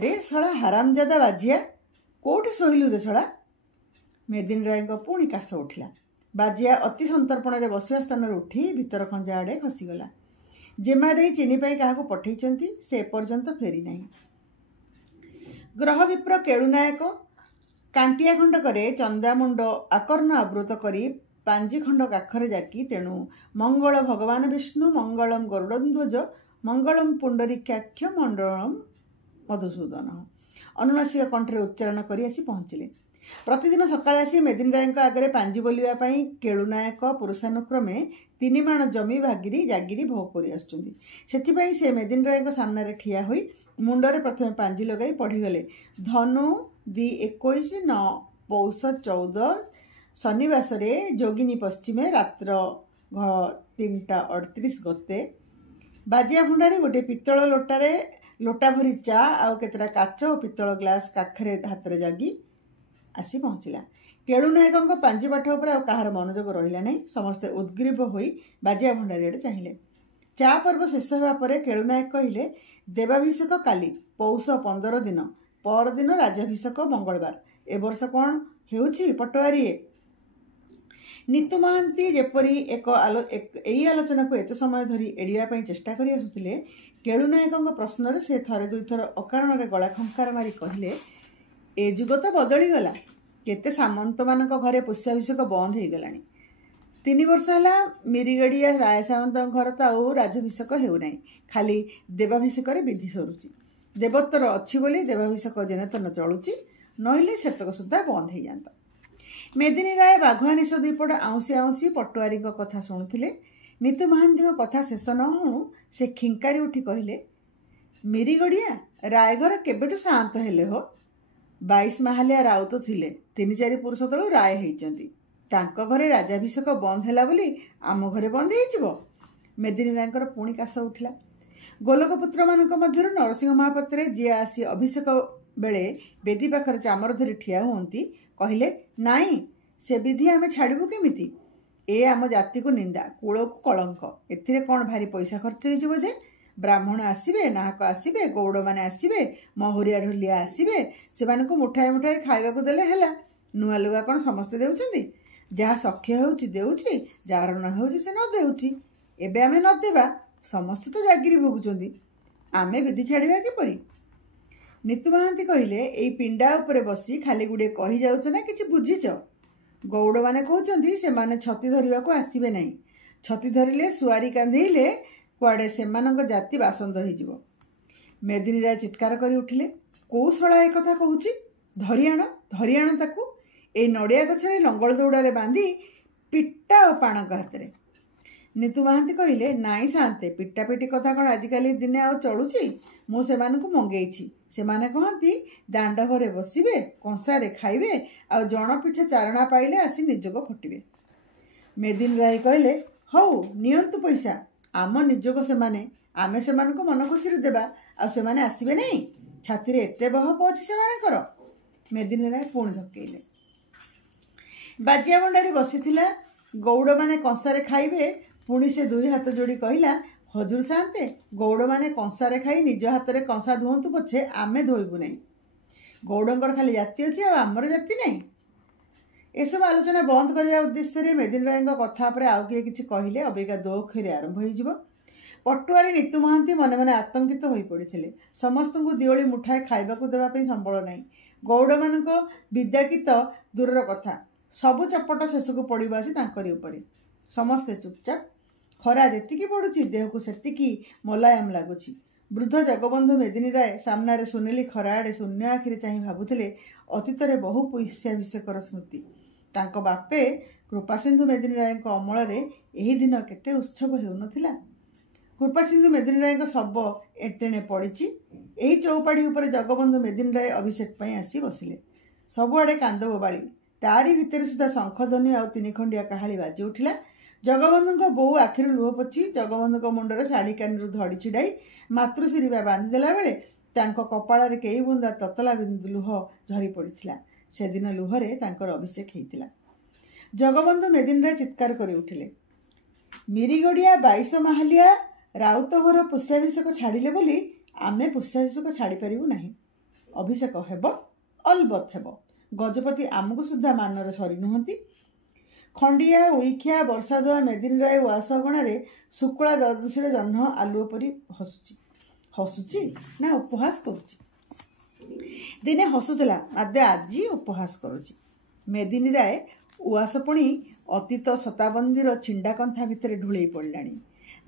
ରେ ଶଳା ହାରାମଜାଦା ବାଜିଆ, କୋଉଠି ଶୋଇଲୁ ରେ ଶଳା? ମେଦିନୀ ରାୟଙ୍କ ପୁଣି କାଶ ଉଠିଲା। ବାଜିଆ ଅତି ସନ୍ତର୍ପଣରେ ବସିବା ସ୍ଥାନରୁ ଉଠି ଭିତର ଖଞ୍ଜା ଆଡ଼େ ଖସିଗଲା। ଜେମା ଦେଇ ଚିନି ପାଇଁ କାହାକୁ ପଠେଇଛନ୍ତି, ସେ ଏପର୍ଯ୍ୟନ୍ତ ଫେରି ନାହିଁ। ଗ୍ରହ ବିପ୍ର କେଳୁନାୟକ କାଣ୍ଟିଆ ଖଣ୍ଡକରେ ଚନ୍ଦାମୁଣ୍ଡ ଆକର୍ଣ୍ଣ ଆବୃତ କରି ପାଞ୍ଜି ଖଣ୍ଡ କାଖରେ ଜାକି, ତେଣୁ ମଙ୍ଗଳ ଭଗବାନ ବିଷ୍ଣୁ, ମଙ୍ଗଳମ ଗରୁଡ଼ଧ୍ୱଜ, ମଙ୍ଗଳମ ପୁଣ୍ଡରୀକାକ୍ଷ, ମଣ୍ଡଳମ ମଧୁସୂଦନ ଅନୁନାସିକ କଣ୍ଠରେ ଉଚ୍ଚାରଣ କରି ଆସି ପହଞ୍ଚିଲେ। ପ୍ରତିଦିନ ସକାଳେ ଆସି ମେଦିନୀ ରାୟଙ୍କ ଆଗରେ ପାଞ୍ଜି ବୋଲିବା ପାଇଁ କେଳୁନାୟକ ପୁରୁଷାନୁକ୍ରମେ 3 ମାଣ ଜମି ଜାଗିରି ଭୋଗ କରି ଆସୁଛନ୍ତି। ସେଥିପାଇଁ ସେ ମେଦିନୀ ରାୟଙ୍କ ସାମ୍ନାରେ ଠିଆ ହୋଇ ମୁଣ୍ଡରେ ପ୍ରଥମେ ପାଞ୍ଜି ଲଗାଇ ପଢ଼ିଗଲେ, ଧନୁ 2-21 9 ପୌଷ 14 ଶନିବାସରେ ଯୋଗିନୀ ପଶ୍ଚିମେ ରାତ୍ର 3ଟା 38 ଗତେ। ବାଜିଆ ଭଣ୍ଡାରୀ ଗୋଟିଏ ପିତ୍ତଳ ଲୋଟା ଭରି ଚା ଆଉ କେତେଟା କାଚ ଓ ପିତ୍ତଳ ଗ୍ଲାସ କାଖରେ ହାତରେ ଜାଗି ଆସି ପହଞ୍ଚିଲା। କେଳୁନାୟକଙ୍କ ପାଞ୍ଜି ପାଠ ଉପରେ ଆଉ କାହାର ମନୋଯୋଗ ରହିଲା ନାହିଁ। ସମସ୍ତେ ଉଦ୍ଗ୍ରୀବ ହୋଇ ବାଜିଆ ଭଣ୍ଡାରୀ ଆଡ଼େ ଚାହିଁଲେ। ଚା ପର୍ବ ଶେଷ ହେବା ପରେ କେଳୁନାୟକ କହିଲେ, ଦେବାଭିଷେକ କାଲି, ପୌଷ 15 ଦିନ, ପରଦିନ ରାଜାଭିଷେକ ମଙ୍ଗଳବାର। ଏ ବର୍ଷ କ'ଣ ହେଉଛି ପଟୁଆରିଏ? ନିତୁ ମହାନ୍ତି ଯେପରି ଏଇ ଆଲୋଚନାକୁ ଏତେ ସମୟ ଧରି ଏଡ଼ିବା ପାଇଁ ଚେଷ୍ଟା କରି ଆସୁଥିଲେ, କେଳୁନାୟକଙ୍କ ପ୍ରଶ୍ନରେ ସେ ଥରେ ଦୁଇଥର ଅକାରଣରେ ଗଳା ଖଙ୍କାର ମାରି କହିଲେ, ଏ ଯୁଗ ତ ବଦଳିଗଲା। କେତେ ସାମନ୍ତମାନଙ୍କ ଘରେ ପୁଷ୍ୟାଭିଷେକ ବନ୍ଦ ହେଇଗଲାଣି। 3 ବର୍ଷ ହେଲା ମିରିଗଡ଼ିଆ ରାୟ ସାମନ୍ତଙ୍କ ଘର ତ ଆଉ ରାଜାଭିଷେକ ହେଉନାହିଁ, ଖାଲି ଦେବାଭିଷେକରେ ବିଧି ସରୁଛି। ଦେବୋତ୍ତର ଅଛି ବୋଲି ଦେବାଭିଷେକ ଯେନତେନ ଚଳୁଛି, ନହେଲେ ସେତକ ସୁଦ୍ଧା ବନ୍ଦ ହେଇଯାନ୍ତା। ମେଦିନୀ ରାୟ ବାଘୁଆ ନିଶ ଦୁଇପଟ ଆଉଁସି ଆଉଁସି ପଟୁଆରୀଙ୍କ କଥା ଶୁଣୁଥିଲେ। ନିତୁ ମହାନ୍ତିଙ୍କ କଥା ଶେଷ ନ ହଉଣୁ ସେ ଖିଙ୍କାରି ଉଠି କହିଲେ, ମିରିଗଡ଼ିଆ ରାୟଘର କେବେଠୁ ସାଆନ୍ତ ହେଲେ ହୋ? 22 ମାହାଲିଆ ରାଉତ ଥିଲେ, 3-4 ପୁରୁଷ ତଳୁ ରାୟ ହେଇଛନ୍ତି। ତାଙ୍କ ଘରେ ରାଜାଭିଷେକ ବନ୍ଦ ହେଲା ବୋଲି ଆମ ଘରେ ବନ୍ଦ ହେଇଯିବ? ମେଦିନୀ ରାୟଙ୍କର ପୁଣି କାଶ ଉଠିଲା। ଗୋଲକପୁତ୍ରମାନଙ୍କ ମଧ୍ୟରୁ ନରସିଂହ ମହାପାତ୍ରେ, ଯିଏ ଆସି ଅଭିଷେକ ବେଳେ ବେଦୀ ପାଖରେ ଚାମର ଧରି ଠିଆ ହୁଅନ୍ତି, କହିଲେ, ନାଇଁ, ସେ ବିଧି ଆମେ ଛାଡ଼ିବୁ କେମିତି? ଏ ଆମ ଜାତିକୁ ନିନ୍ଦା, କୂଳକୁ କଳଙ୍କ। ଏଥିରେ କ'ଣ ଭାରି ପଇସା ଖର୍ଚ୍ଚ ହେଇଯିବ ଯେ? ବ୍ରାହ୍ମଣ ଆସିବେ, ନାହକ ଆସିବେ, ଗୌଡ଼ମାନେ ଆସିବେ, ମହୁରିଆ ଢୋଲିଆ ଆସିବେ, ସେମାନଙ୍କୁ ମୁଠାଏ ମୁଠାଏ ଖାଇବାକୁ ଦେଲେ ହେଲା। ନୂଆ ଲୁଗା କ'ଣ ସମସ୍ତେ ଦେଉଛନ୍ତି? ଯାହା ସଖ୍ୟ ହେଉଛି ଦେଉଛି, ଯାହାର ନ ହେଉଛି ସେ ନ ଦେଉଛି। ଏବେ ଆମେ ନ ଦେବା, ସମସ୍ତେ ତ ଜାଗିରି ଭୋଗୁଛନ୍ତି, ଆମେ ବିଧି ଛାଡ଼ିବା କିପରି? ନିତୁ ମହାନ୍ତି କହିଲେ, ଏଇ ପିଣ୍ଡା ଉପରେ ବସି ଖାଲି ଗୁଡ଼ିଏ କହିଯାଉଛ ନା କିଛି ବୁଝିଛ? ଗୌଡ଼ମାନେ କହୁଛନ୍ତି ସେମାନେ ଛତି ଧରିବାକୁ ଆସିବେ ନାହିଁ। ଛତି ଧରିଲେ, ସୁଆରୀ କାନ୍ଧେଇଲେ କୁଆଡ଼େ ସେମାନଙ୍କ ଜାତି ବାସନ୍ଦ ହେଇଯିବ। ମେଦିନୀ ରାୟ ଚିତ୍କାର କରି ଉଠିଲେ, କୋଉ ଶଳା ଏ କଥା କହୁଛି? ଧରିଆଣ ତାକୁ। ଏଇ ନଡ଼ିଆ ଗଛରେ ଲଙ୍ଗଳ ଦୌଡ଼ାରେ ବାନ୍ଧି ପିଟା ଓ ପାଣଙ୍କ ହାତରେ। ନିତୁ ମହାନ୍ତି କହିଲେ, ନାଇଁ ସାନ୍ତେ, ପିଟାପିଟି କଥା କ'ଣ ଆଜିକାଲି ଦିନେ ଆଉ ଚଳୁଛି? ମୁଁ ସେମାନଙ୍କୁ ମଙ୍ଗେଇଛି। ସେମାନେ କହନ୍ତି ଦାଣ୍ଡ ଘରେ ବସିବେ, କଂସାରେ ଖାଇବେ, ଆଉ ଜଣ ପିଛା ଚାରଣା ପାଇଲେ ଆସି ନିଯୋଗ ଖଟିବେ। ମେଦିନୀ ରାୟ କହିଲେ, ହଉ ନିଅନ୍ତୁ ପଇସା, ଆମ ନିଯୋଗ ସେମାନେ, ଆମେ ସେମାନଙ୍କୁ ମନ ଖୁସିରେ ଦେବା, ଆଉ ସେମାନେ ଆସିବେ ନାହିଁ? ଛାତିରେ ଏତେ ବହପ ଅଛି ସେମାନଙ୍କର? ମେଦିନୀ ରାୟ ପୁଣି ଧକେଇଲେ। ବାଜିଆ ଭଣ୍ଡାରୀ ବସିଥିଲା। ଗୌଡ଼ମାନେ କଂସାରେ ଖାଇବେ। ପୁଣି ସେ 2 ହାତ ଯୋଡ଼ି କହିଲା, ହଜୁର ସାନ୍ତେ, ଗୌଡ଼ମାନେ କଂସାରେ ଖାଇ ନିଜ ହାତରେ କଂସା ଧୁଅନ୍ତୁ ପଛେ ଆମେ ଧୋଇବୁ ନାହିଁ। ଗୌଡ଼ଙ୍କର ଖାଲି ଜାତି ଅଛି, ଆଉ ଆମର ଜାତି ନାହିଁ। ଏସବୁ ଆଲୋଚନା ବନ୍ଦ କରିବା ଉଦ୍ଦେଶ୍ୟରେ ମେଦିନୀ ରାୟଙ୍କ କଥା ଉପରେ ଆଉ କିଏ କିଛି କହିଲେ ଅବିକା ଦୋଖରେ ଆରମ୍ଭ ହେଇଯିବ। ପଟୁଆରୀ ନିତୁ ମହାନ୍ତି ମନେ ମନେ ଆତଙ୍କିତ ହୋଇପଡ଼ିଥିଲେ। ସମସ୍ତଙ୍କୁ ଦିଓଳି ମୁଠାଏ ଖାଇବାକୁ ଦେବା ପାଇଁ ସମ୍ବଳ ନାହିଁ। ଗୌଡ଼ମାନଙ୍କ ବିଦାକିତ ଦୂରର କଥା, ସବୁ ଚପଟ ଶେଷକୁ ପଡ଼ିବ ଆସି ତାଙ୍କରି ଉପରେ। ସମସ୍ତେ ଚୁପଚାପ। ଖରା ଯେତିକି ପଡ଼ୁଛି ଦେହକୁ ସେତିକି ମୋଲାୟମ ଲାଗୁଛି। ବୃଦ୍ଧ ଜଗବନ୍ଧୁ ମେଦିନୀ ରାୟ ସାମ୍ନାରେ ସୁନେଲି ଖରା ଆଡ଼େ ଶୂନ୍ୟ ଆଖିରେ ଚାହିଁ ଭାବୁଥିଲେ, ଅତୀତରେ ବହୁ ପୁଷ୍ୟାଭିଷେକର ସ୍ମୃତି। ତାଙ୍କ ବାପେ କୃପାସିନ୍ଧୁ ମେଦିନୀ ରାୟଙ୍କ ଅମଳରେ ଏହି ଦିନ କେତେ ଉତ୍ସବ ହେଉନଥିଲା। କୃପାସିନ୍ଧୁ ମେଦିନୀ ରାୟଙ୍କ ଶବ ଏତେଣେ ପଡ଼ିଛି। ଏହି ଚଉପାଢ଼ୀ ଉପରେ ଜଗବନ୍ଧୁ ମେଦିନୀ ରାୟ ଅଭିଷେକ ପାଇଁ ଆସି ବସିଲେ। ସବୁଆଡ଼େ କାନ୍ଦ ବୋବାଳି। ତାରି ଭିତରେ ସୁଦ୍ଧା ଶଙ୍ଖଧ୍ୱନି ଆଉ 3 ଖଣ୍ଡିଆ କାହାଳି ବାଜି ଉଠିଲା। ଜଗବନ୍ଧୁଙ୍କ ବୋଉ ଆଖିରୁ ଲୁହ ପୋଛି ଜଗବନ୍ଧୁଙ୍କ ମୁଣ୍ଡରେ ଶାଢ଼ୀ କାନିରୁ ଧଡ଼ି ଛିଡ଼ାଇ ମାତୃଶିରିବା ବାନ୍ଧିଦେଲା ବେଳେ ତାଙ୍କ କପାଳରେ କେଇ ବୁନ୍ଦା ତତଲା ଲୁହ ଝରି ପଡ଼ିଥିଲା। ସେଦିନ ଲୁହରେ ତାଙ୍କର ଅଭିଷେକ ହେଇଥିଲା। ଜଗବନ୍ଧୁ ମେଦିନୀ ରାୟ ଚିତ୍କାର କରି ଉଠିଲେ, ମିରିଗଡ଼ିଆ 22 ମାହାଲିଆ ରାଉତ ଘର ପୁଷ୍ୟାଭିଷେକ ଛାଡ଼ିଲେ ବୋଲି ଆମେ ପୁଷ୍ୟାଭିଷେକ ଛାଡ଼ିପାରିବୁ ନାହିଁ। ଅଭିଷେକ ହେବ, ଅଲବତ ହେବ। ଗଜପତି ଆମକୁ ସୁଦ୍ଧା ମାନର ସରି ନୁହନ୍ତି। ଖଣ୍ଡିଆ ଉଇଖିଆ ବର୍ଷାଧୁଆ ମେଦିନୀ ରାୟ ଉଆସଗଣାରେ ଶୁକ୍ଳା ଦ୍ୱାଦଶୀର ଜହ୍ନ ଆଲୁଅ ପରି ହସୁଛି ନା ଉପହାସ କରୁଛି? ଦିନେ ହସୁଥିଲା, ଆଜି ଉପହାସ କରୁଛି। ମେଦିନୀ ରାୟ ଉଆସପଣି ଅତୀତ ଶତାବ୍ଦୀର ଛିଣ୍ଡାକନ୍ଥା ଭିତରେ ଢୁଳେଇ ପଡ଼ିଲାଣି।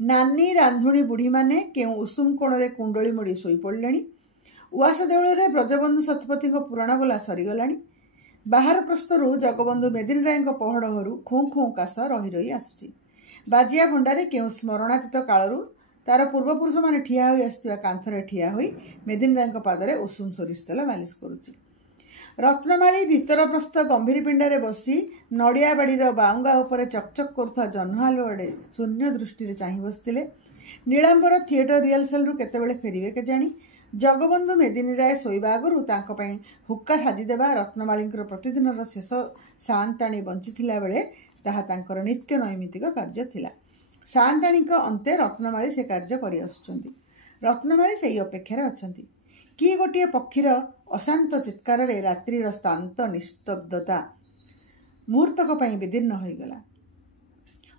ନାନୀ ରାନ୍ଧୁଣୀ ବୁଢ଼ୀମାନେ କେଉଁ ଉଷୁମ କୋଣରେ କୁଣ୍ଡଳି ମୋଡ଼ି ଶୋଇପଡ଼ିଲେଣି। ଉଆସ ଦେଉଳରେ ବ୍ରଜବନ୍ଧୁ ଶତପଥୀଙ୍କ ପୁରାଣ ବୋଲା ସରିଗଲାଣି। ବାହାର ପ୍ରସ୍ତରୁ ଜଗବନ୍ଧୁ ମେଦିନୀ ରାୟଙ୍କ ପହଡ଼ ଘରୁ ଖୁଁ ଖୁଁ କାଶ ରହି ରହି ଆସୁଛି। ବାଜିଆ ଭଣ୍ଡାରୀ କେଉଁ ସ୍ମରଣାତୀତ କାଳରୁ ତାର ପୂର୍ବପୁରୁଷମାନେ ଠିଆ ହୋଇ ଆସିଥିବା କାନ୍ଥରେ ଠିଆ ହୋଇ ମେଦିନୀ ରାୟଙ୍କ ପାଦରେ ଉଷୁମ ସୋରିଷ ତେଲ ମାଲିସ କରୁଛି। ରତ୍ନମାଳୀ ଭିତର ପ୍ରସ୍ତ ଗମ୍ଭୀର ପିଣ୍ଡାରେ ବସି ନଡ଼ିଆ ବାଡ଼ିର ବାଉଙ୍ଗା ଉପରେ ଚକଚକ୍ କରୁଥିବା ଜହ୍ନ ଆଲୁଅ ଆଡ଼େ ଶୂନ୍ୟ ଦୃଷ୍ଟିରେ ଚାହିଁ ବସିଥିଲେ। ନୀଳାମ୍ବର ଥିଏଟର ରିହର୍ସାଲରୁ କେତେବେଳେ ଫେରିବେ କେଜାଣି? जगबंधु मेदिनी राय शोवा आगु हुक्का साजिदेवा रत्नमाली प्रतिदिन शेष सान्ताणी बंचीला बेले ताहा तांकर नित्य नैमित्तिक कार्य थिला। सान्ताणी अंते रत्नमाली से कार्य करि आसुछंती। रत्नमाली से अपेक्षार अछंती। कि गोटे पक्षीर अशांत चित्कार रे रात्रिर शांत निस्तब्धता मुहूर्तक विदीर्ण हो गला।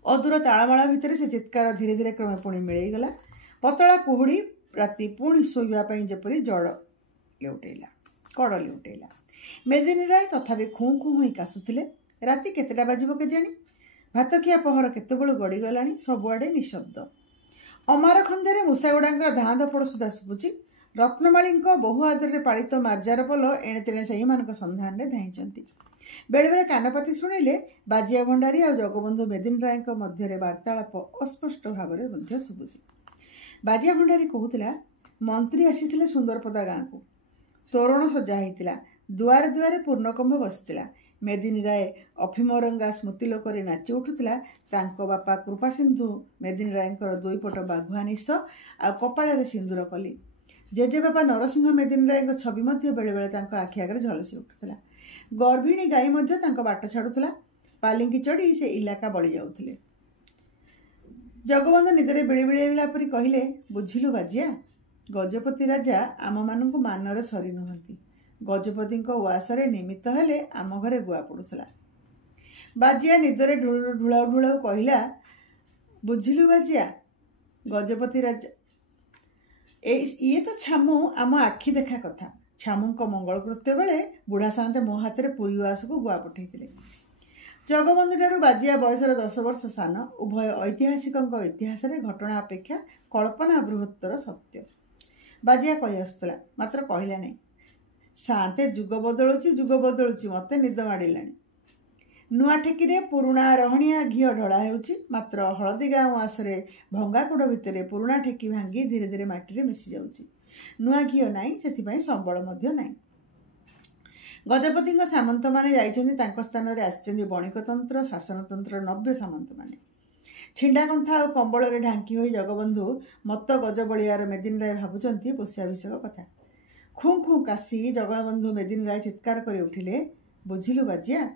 अदूर तालमाला भितर से चित्कार धीरे धीरे क्रमे पुणी मिलैगला। पतला कुहुड़ी राति पुणी शोवाई जेपरी जड़ लेउटेला कड़ लेउटेला। मेदिनी राय तथापि खूँ खूँ होई कासुथिले। राति केतेटा बाजिब केजाणी? भातखिया पहर केतेबेलु गड़ीगलाणी। सबुआडे निशब्द। अमार खंजारे मूषागुड़ांकर धाँ धपड़ सुधा शुभुची। रत्नमाली बहु आदर पालित मार्जार पल एणे तेणे से सन्धान में धाई। बेले बेले कानपाती शुणिले बाजिया भंडारी और जगबंधु मेदिनी राय मध्य वार्तालाप अस्पष्ट भाव में शुभुची। बाजिया भंडारी कहूला, मंत्री आसी सुंदरपदा गाँव को। तोरण सजा होता। दुआरे दुआरे पूर्णकुंभ बसला। मेदिनी राय अफिमरंगा स्मृतिलोक नाची उठुला। बापा कृपा सिंधु मेदिनी राय दुईपट बाघुआ निश आ कपाल सिंदूर कली। जेजे बापा नरसिंह मेदिनी राय छवि बेले बेले आखि आगे झलसी उठुला। गर्भिणी गाई बाट छाड़ुला। पालिंकी चढ़ी से इलाका बड़ी जाऊे। जगबंधु निदरे बिलिबिला परी कहले, बुझिलु बाजिया, गजपति राजा आम मानक मानर सरी नुहंती। गजपति उआसरे निमित्त हेले आम घरे गुआ पड़ुला। बाजिया निदरे ढुलाऊ ढुलाऊ कहला, बुझिलु बाजिया, गजपति राजा ये तो छामु आम आखि देखा कथा। छामु मंगलकृत्य बेले बुढ़ा सान्ते मो हाथ में पुरी उआस को गुआ पठे। जगबंधु ठारू बाजिया बयसर 10 वर्ष सान। उभय ऐतिहासिक इतिहास घटना अपेक्षा कल्पना बृहत्तर सत्य। बाजिया कही आसुला, मात्र कहला नहीं। सान्ते जुग बदलुची मत निद माड़ा। नुआ ठेकी पुराणा रहणिया घी ढला होउची। मात्र हलदी गाँ आसरे भंगाकुड़ भितर पुराणा ठेकी भांगी धीरे धीरे माटी मिसी जाउची। नुआ घी नाई, सेथिपाई संबल मध्य नाई। गजपति सामंत माने जाइछन्ति स्थान में आसिछन्ति बणिकतंत्र शासनतंत्र नव्य सामंत माने। छिंडाकंथा और कंबल ढांकी होई जगबंधु मत गजबलियार मेदिनी राय भावुचंती पोषाभिषेक कथा। खूँ खूँ काशी जगबंधु मेदिनी राय चित्कार कर उठिले, बुझिलु बाजिया,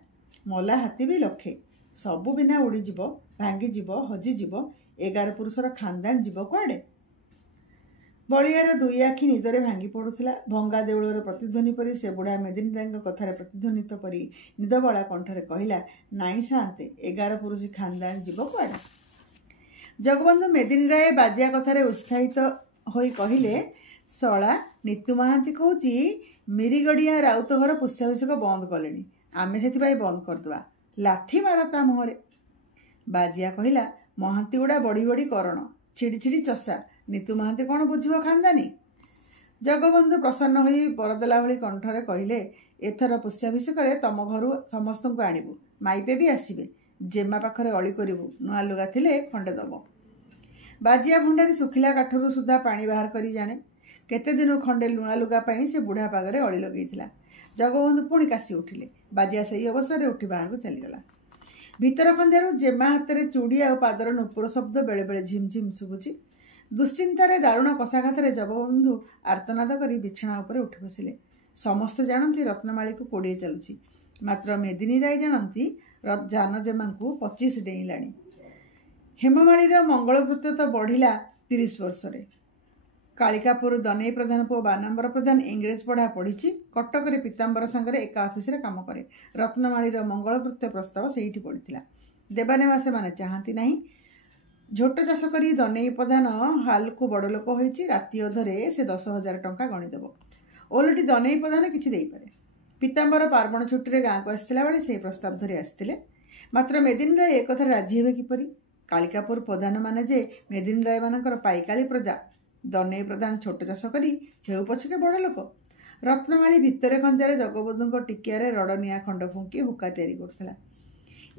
मला हाथी भी लक्षे। सबु बिना उड़ीजीव, भांगीजीव, हजिजीव। 11 पुरुषर खानदान जीव कुआडे? बलियार दुई आखि निदरे भांगी पड़ुला। भंगा देउलर प्रतिध्वनि परी से बुढ़ा मेदिनी राय कथार प्रतिध्वनित परी निदबला कंठरे कहला, नाई सान्ते, 11 पुरुष खानदान जीव कुआडे? जगबंधु मेदिनी राय बाजिया कथार उत्साहित होई कहले, सला नीतू महांती कहूची मिरीगड़िया राउत घर पुष्याभिषेक बंद कले। आमे से बंद करदवा। लाठी मारता मुहरे। बाजिया कहला, महांती गुड़ा बड़ी बड़ी करण, छिड़ी छिड़ी चषा। नीतू महांती कौन बुझिब खानदानी? जगबंधु प्रसन्न होई बरदेला भली कंठरे कहले, एथर पुष्याभिषेक तम घर समस्त को आणबू। माइपे भी आसबे। जेमा पाखरे अली करू। नुआ लुगा थिले खंडे दब। बाजिया भंडारी सुखिला काठरू सुधा पानी बाहर करी जाने। केते दिन खंडे लुआ लुगा पाई से बुढ़ा पागरे अली लगेइथिला। जगबंधु पुणी काशी उठिले। बाजिया से अवसर उठी बाहर को चलीगला। भीतर खंजारू जेमा हाथ में चूड़ी आ पादर नुपुर शब्द बेले बेले झिमझिम शुभुची। दुश्चिंतार दारुण कषाघात जगबंधु आर्तनाद कर बिछଣା उपर उठी बसिले। समस्ते जानती रत्नमाली को 20 चलुची। मात्र मेदिनी राय जानती जानजेमा को 25 डेइलाणी। हेममालीर मंगलकृत्य तो बढ़िला 30 वर्ष। कालिकापुर दनेई प्रधान पु 12 नंबर प्रधान इंग्रेज पढ़ा पढ़ी। कटक पीताम्बर सांगे एक ऑफिस काम करे। रत्नमालीर मंगलकृत्य प्रस्ताव से पड़ा। देवानेवा से माने चाहती नहीं। झोट चाष कर दनेई प्रधान हाल को बड़ लोक होती। राति अधरे से 10,000 टंका गणिदेव। ओलटी दनेई प्रधान किसी दे पारे। पीताम्बर पार्वण छुट्टी गाँव को आसला बेले से प्रस्ताव धरी आसते। मात्र मेदिनी राय एक कथा राजी हे किपरि? कालिकापुर प्रधान माने जे मेदिनी राय मानकर पाइकाली प्रजा। दनेई प्रधान छोट चाष करी हेउ पछके बड़ लोक। रत्नमाली भितर खंजारे जगबंधु टिकियारे रड़निया खंड फुंकी हुक्का तैयारी करथिला।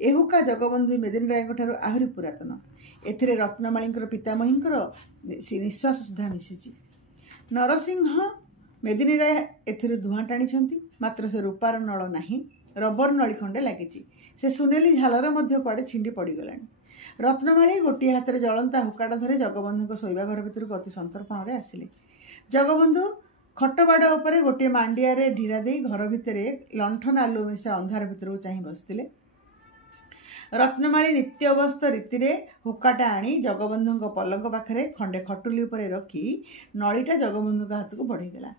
ए हुक्का जगबंधु मेदिनी राय ठारू आहरी पुरातन। एथिरे रत्नमाली पितामहींकर निश्वास सुधा मिशिची। नरसिंह मेदिनी राय एथिरु धुआं टाणी। मात्र से रूपार नल नाही, रबर नली खंडे लगी। से सुनेली झालर मध्य कुआडे छिंडी पड़गलानी। रत्नमाली गोटे हाथ में जलंता हुक्काटा धरी जगबंधु शोवा घर भर अति संतर्पण आसिले। जगबंधु खटबाड़ उपरे गोटे मांडिया ढीरा दे घर भितर लंठन आलु मिशा अंधार भितर चाह बसते। रत्नमाली नित्य अवस्था रीति हुक्काटा आनी जगबंधु पलंग पाखे खंडे खटुली उपरे रखी नलीटा जगबंधु हाथ को बढ़ेदेला।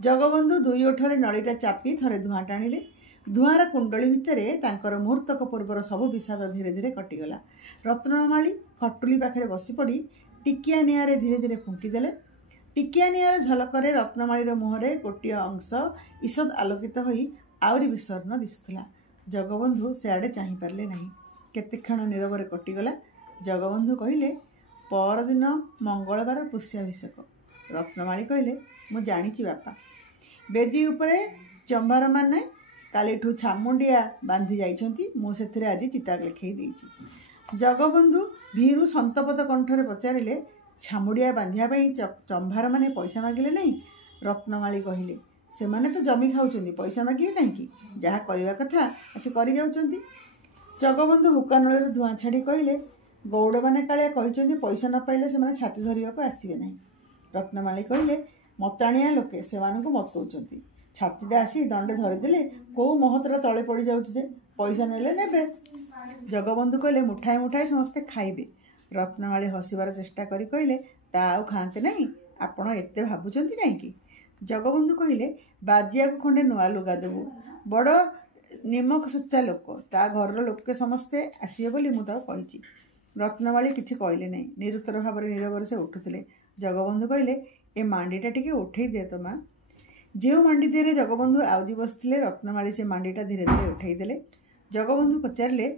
जगबंधु दुई ओठरे नलीटा चापी थरे धूआं टाणिले। धूआर कुंडली भितर तांकर मुहूर्तक पूर्वर सब विषाद धीरे धीरे कटिगला। रत्नमाली खटुली पाखे बसी पड़ी टिकिया निआरे धीरे धीरे फुंकीदेले। टिकिया निआर झलकरे रत्नमालीर मुहरे गोटे अंश ईषद आलोकित होई आउरी विसर्ण दिशुला। जगबंधु सियाड़े चाही पारले नहीं। केते क्षण नीरवरे कटिगला। जगबंधु कहिले परदिन मंगलवार पुष्याभिषेक। रत्नमाली कहिले मु जानिछि बापा, बेदी उपरे चंभार माने कालीठू छामुंडिया बांधी जाइछंती, मु सेथिरे आज चिता लेखई देइछि। जगबंधु भीरु संतपद कंठरे पचारिले छामुंडिया बांधिया पई चंभार माने पैसा मागिले नहीं? रत्नमाली कहिले से माने तो जमी खाउछंती, पैसा मागिबे काहेकि? जहा करिवा कथा आसी करि जाउछंती। जगबंधु हुक्कानळीर धूआं छाड़ी कहिले गौड़ माने कालिया कहिछंती पैसा न पाइले से माने छाती धरिबाको आसीबे नहीं। रत्नमाली कहिले मताणिया लोके सेमानकु मतौछंती, छातीटा आसी दंडे धरिदेले को महतरा तळे पड़ी जाउछि जे पैसा नेले नेबे। जगबंधु कहिले मुठाए मुठाए समस्ते खाइबे। रत्नमाली हसिबार चेष्टा करी कहिले ता आउ खाते नहीं, आपण एते भाबुछंती काहेकि? जगबंधु कहिले बाजियाको खंडे नुआ लुगा देबु, बड़ निमक सच्चा लोक, ता घर लोके समस्ते आसीबे बोली मु ताऊ कहिछि। रत्नमाली किछि कहिले नहीं, निरुत्तर भाବରେ नीरवरे से उठुथिले। जगबंधु कहिले ए मांडीटा टिके उठेई दे तो मां। जो मांडी धीरे जगबंधु आउजी बसथिले रत्नमाली से मांडीटा धीरे धीरे उठेई देले। जगबंधु पचारिले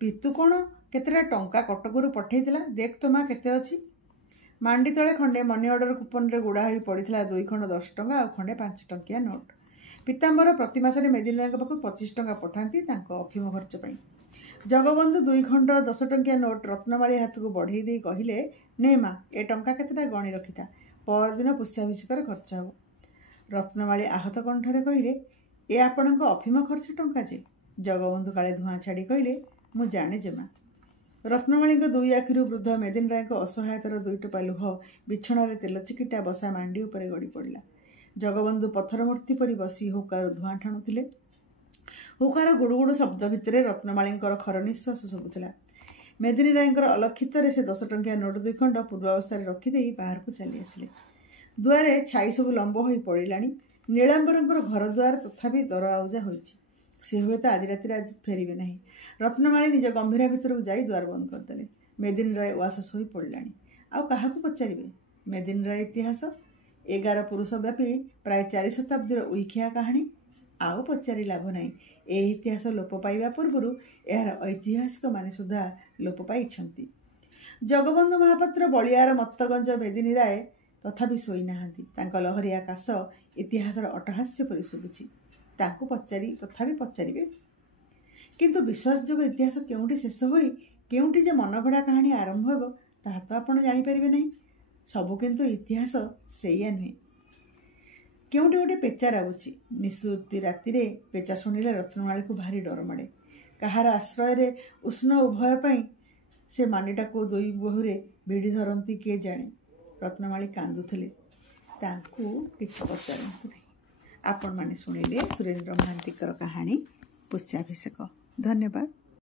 पितु कोण केतेटा टंका कटकरू पठेइथिला, देख तो मां केते अछि। मांडी तले खंडे मनी ऑर्डर कूपन रे गुड़ा होई पड़िथिला 2 खंड 10 टंका आ खंडे 5 टंकिया नोट। पीतांबर प्रति मासरे मेदिनीरायक पाखु 25 टंका पठांती तांको अफिम खर्च पई। जगबंधु 2 खंड 10 टंकिया नोट रत्नमाली हाथ को बढ़ई दे कहिले ने मां ए टंका केतेटा गणी रखिता, परदिन पुष्याभिषेक खर्च हबो। रत्नमाली आहत कंठरे कहिले ए आपणक अफिम खर्च टंका जे? जगबंधु काले धूआं छाड़ी कहिले मु जाने जेमा। रत्नमाली दुई आखिरु वृद्ध मेदिनीरायक असहायतार 2 टोपा लुह बिछणारे तेल चिकिटा बसा मांडी उपरे गड़ी पड़िला। जगबंधु पत्थर मूर्ति परी बसी हुक्कार धूआं ठाणुथिले। हुक्कार गुड़ुगुड़ु शब्द भितर रत्नमालींकर खर निश्वास शुभुथिला। मेदिनीरायंकर अलक्षितरे से 10 टंकिया नोट 2 खंड पूर्वावस्थाରେ रखिदेई बाहर को चली आसिले। दुआरे छाई सब लंब होई पड़िलाणी। नीलांबरंकर घर द्वार तथापि दर आउजा होइछि। से हुए तो आज राति आज फेरिबे नहीं। रत्नमाली निज गंभीरा भितर जाई द्वार बंद करदेले। मेदिनीराय उआस शोई पड़िलाणी। आउ काहाकु पचारिबे? मेदिनीराय इतिहास 11 पुरुष व्यापी प्राय 4 शताब्दीर उइखिया कहानी आउ पचारि लाभ नहीं। ए इतिहास लोप पाइबा पूर्वरु एहार ऐतिहासिक माने सुधा लोप पाइछंती। जगबंधु महापात्र बलियार मत्तगंज मेदिनीराय तथापि शोई नाहांती। तांका लहरिया काश इतिहासर अटहास्य परि शुभुछि। तांकु पचारि तथापि पचारिबे, किंतु विश्वासयोग्य इतिहास केउंठी शेष होई केउंठी जे मनगढ़ा कहानी आरंभ हेबो ताहा तो आपण जानि परिबे नहीं। सबु किंतु इतिहास सेया नुहे। केउंठी गोटे पेचा राबुछि। निशुति रातिरे पेचा शुणिले रत्नमाली को भारी डर माड़े। कहार आश्रय उष्ण उभय पाई से मांडीटा को 2 बहुरे भिड़ी धरती किए जाने। रत्नमाली कांदुथिले, तांकु किछि पचारंतु नहीं। आपण माने शुणिले सुरेंद्र महांतीकर कहानी पुष्याभिषेक। धन्यवाद।